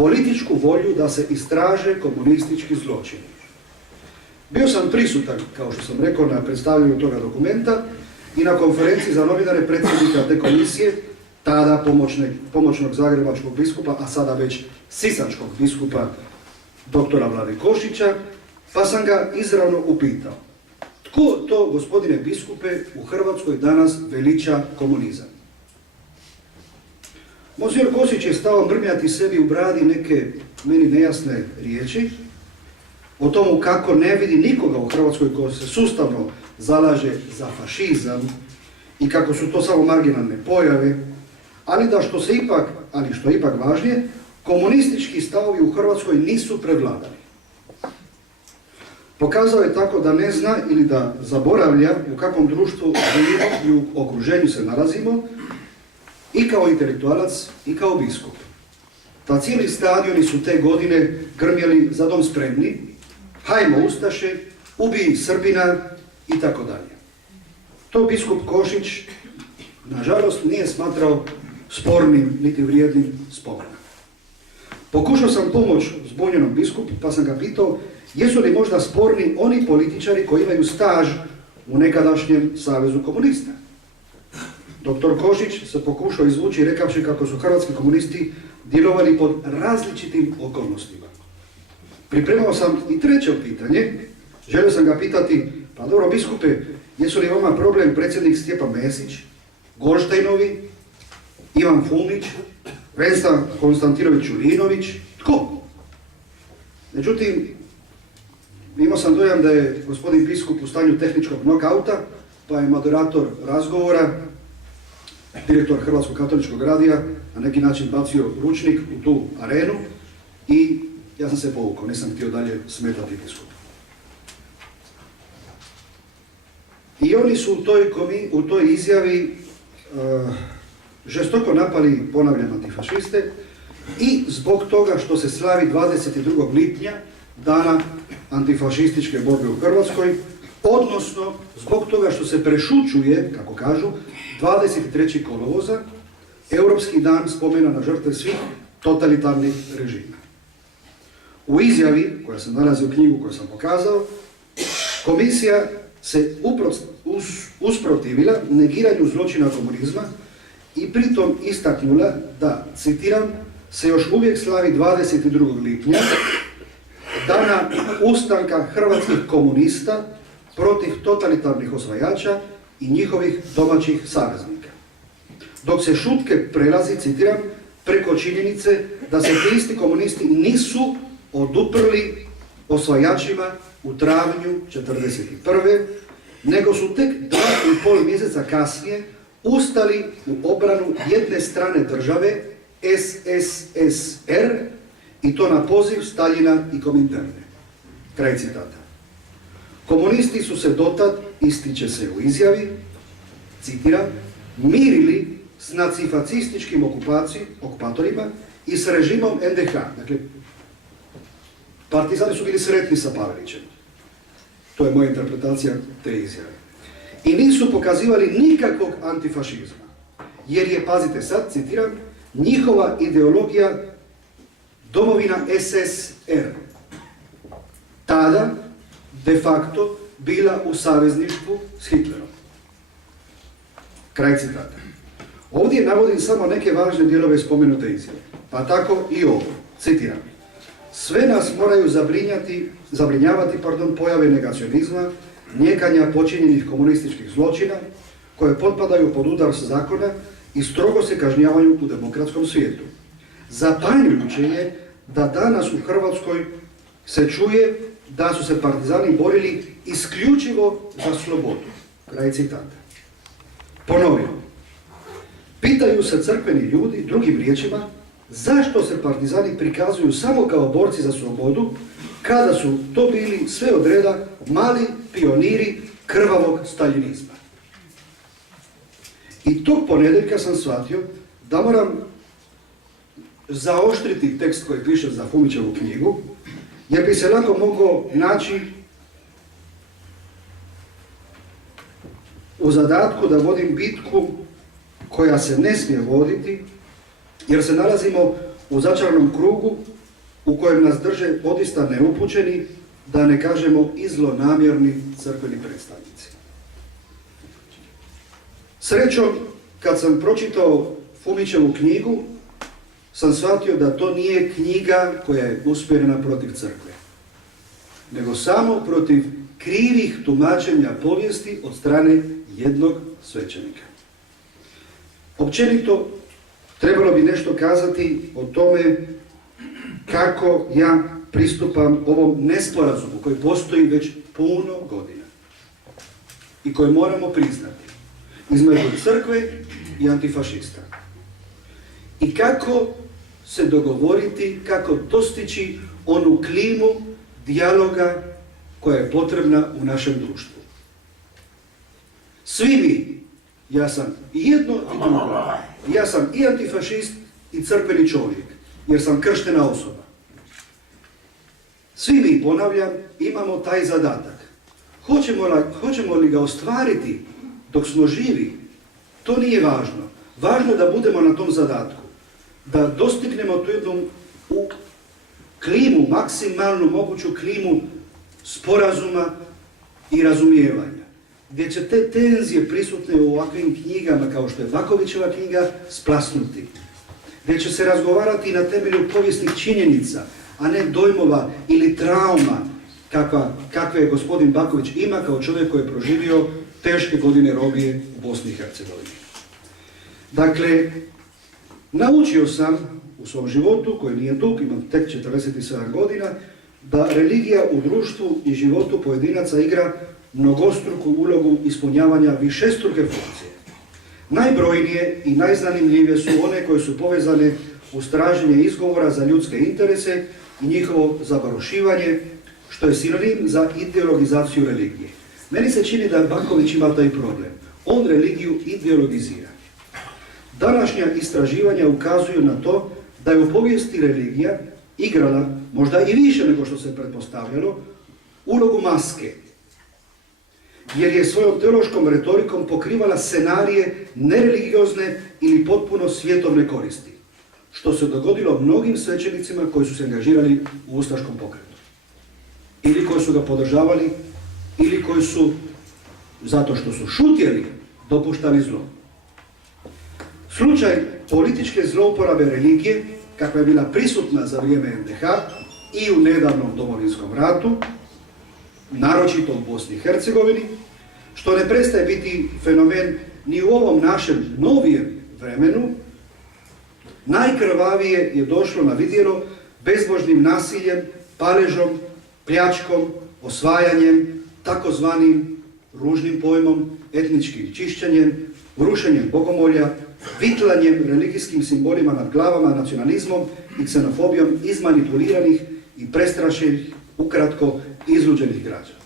političku volju da se istraže komunistički zločini. Bio sam prisutan, kao što sam rekao, na predstavljanju toga dokumenta i na konferenciji za novinare predsjednika te komisije, tada pomoćnog zagrebačkog biskupa, a sada već sisačkog biskupa doktora Vlade Košića, pa sam ga izravno upitao: tko to, gospodine biskupe, u Hrvatskoj danas veliča komunizam? Monsignor Košić je stao mrmljati sebi u bradi neke meni nejasne riječi o tomu kako ne vidi nikoga u Hrvatskoj ko se sustavno zalaže za fašizam i kako su to samo marginalne pojave, ali što je ipak važnije, komunistički stavovi u Hrvatskoj nisu prevladali. Pokazao je tako da ne zna ili da zaboravlja u kakvom društvu živimo i u okruženju se nalazimo, i kao intelektualac i kao biskup. Ta cijeli stadioni su te godine grmjeli za dom spremni, hajmo ustaše, ubij Srbina i tako dalje. To biskup Košić, nažalost, nije smatrao spornim niti vrijednim spomena. Pokušao sam pomoć zbunjenom biskupu, pa sam ga pitao jesu li možda sporni oni političari koji imaju staž u nekadašnjem Savezu komunista. Doktor Košić se pokušao izvući rekavši kako su hrvatski komunisti djelovali pod različitim okolnostima. Pripremao sam i treće pitanje, želio sam ga pitati: pa dobro biskupe, jesu li vama problem predsjednik Stjepan Mesić, Gorštajnovi, Ivan Fumić, Vesna Konstantinović-Čulinović, tko? Međutim, imao sam dojam da je gospodin biskup u stanju tehničkog nokauta, pa je moderator razgovora, direktor Hrvatskog katoličkog radija, na neki način bacio ručnik u tu arenu i ja sam se povukao, nisam htio dalje smetati biskupu. I oni su u toj izjavi žestoko napali, ponavljam, antifašiste i zbog toga što se slavi 22. lipnja, dana antifašističke borbe u Hrvatskoj, odnosno zbog toga što se prešućuje, kako kažu, 23. kolovoza, Europski dan spomena na žrtve svih totalitarnih režima. U izjavi, koja se nalazi u knjigu koju sam pokazao, komisija se usprotivila negiranju zločina komunizma i pritom istaknula da, citiram, se još uvijek slavi 22. lipnja, dana ustanka hrvatskih komunista protiv totalitarnih osvajača i njihovih domaćih saveznika. Dok se šutke prelazi, citiram, preko činjenice da se ti isti komunisti nisu oduprli osvajačima u travnju 1941. nego su tek 2,5 mjeseca kasnije ustali u obranu jedne strane države, SSSR, i to na poziv Staljina i Kominterne. Kraj citata. Komunisti su se dotad, ističe se u izjavi, citiram, mirili s nacifacističkim okupatorima i s režimom NDH. Dakle, partizani su bili sretni sa Pavelićem. To je moja interpretacija te izjave. I nisu pokazivali nikakvog antifašizma. Jer je, pazite sad, citiram, njihova ideologija domovina SSR. Tada, de facto, bila u savezništvu s Hitlerom. Kraj citata. Ovdje navodim samo neke važne dijelove spomenute izjave. Pa tako i ovo. Citiram. Sve nas moraju zabrinjavati pojave negacionizma, njekanja počinjenih komunističkih zločina, koje potpadaju pod udar zakona i strogo se kažnjavaju u demokratskom svijetu. Zapanjujuće je da danas u Hrvatskoj se čuje da su se partizani borili isključivo za slobodu. Kraj citata. Ponovim. Pitaju se crkveni ljudi, drugim riječima, zašto se partizani prikazuju samo kao borci za slobodu, kada su to bili sve od reda mali pioniri krvavog staljinizma. I tog ponedjeljka sam shvatio da moram zaoštriti tekst koji piše za Fumićevu knjigu, jer bi se lako mogao naći u zadatku da vodim bitku koja se ne smije voditi, jer se nalazimo u začaranom krugu u kojem nas drže odista neupućeni, da ne kažemo i zlonamjerni crkveni predstavnici. Srećom, kad sam pročitao Fumićevu knjigu, sam shvatio da to nije knjiga koja je usmjerena protiv crkve, nego samo protiv krivih tumačenja povijesti od strane jednog svećenika. Općenito, trebalo bi nešto kazati o tome kako ja pristupam ovom nesporazumu koji postoji već puno godina i koji moramo priznati između crkve i antifašista. I kako se dogovoriti, kako dostići onu klimu dijaloga koja je potrebna u našem društvu. Svi mi, ja sam i jedno i drugo, ja sam i antifašist i crkveni čovjek, jer sam krštena osoba. Svi mi, ponavljam, imamo taj zadatak. Hoćemo li ga ostvariti dok smo živi, to nije važno. Važno je da budemo na tom zadatku, da dostignemo tu jednu klimu, maksimalnu moguću klimu sporazuma i razumijevanja, gdje će te tenzije prisutne u ovakvim knjigama kao što je Vakovićeva knjiga splasnuti, gdje će se razgovarati na temelju povijesnih činjenica, a ne dojmova ili trauma kakve je gospodin Baković ima kao čovjek koji je proživio teške godine robije u Bosni i Hercegovini. Dakle, naučio sam u svom životu, koji nije dug, imam tek 47 godina, da religija u društvu i životu pojedinaca igra mnogostruku ulogu ispunjavanja višestruke funkcije. Najbrojnije i najzanimljivije su one koje su povezane uz traženje izgovora za ljudske interese i njihovo zabarušivanje, što je sinonim za ideologizaciju religije. Meni se čini da Baković ima taj problem. On religiju ideologizira. Današnja istraživanja ukazuju na to da je u povijesti religija igrala, možda i više nego što se pretpostavljalo, ulogu maske, jer je svojom teološkom retorikom pokrivala scenarije nereligiozne ili potpuno svjetovne koristi, što se dogodilo mnogim svećenicima koji su se angažirali u ustaškom pokretu, ili koji su ga podržavali, ili koji su, zato što su šutjeli, dopuštali zlo. Slučaj političke zlouporabe religije, kakva je bila prisutna za vrijeme NDH i u nedavnom Domovinskom ratu, naročito u Bosni i Hercegovini, što ne prestaje biti fenomen ni u ovom našem novijem vremenu, najkrvavije je došlo na vidjelo bezbožnim nasiljem, paležom, pljačkom, osvajanjem, takozvanim ružnim pojmom, etničkim čišćenjem, rušenjem bogomolja, vitlanjem religijskim simbolima nad glavama, nacionalizmom i ksenofobijom izmanipuliranih i prestrašenih, ukratko izluđenih građana.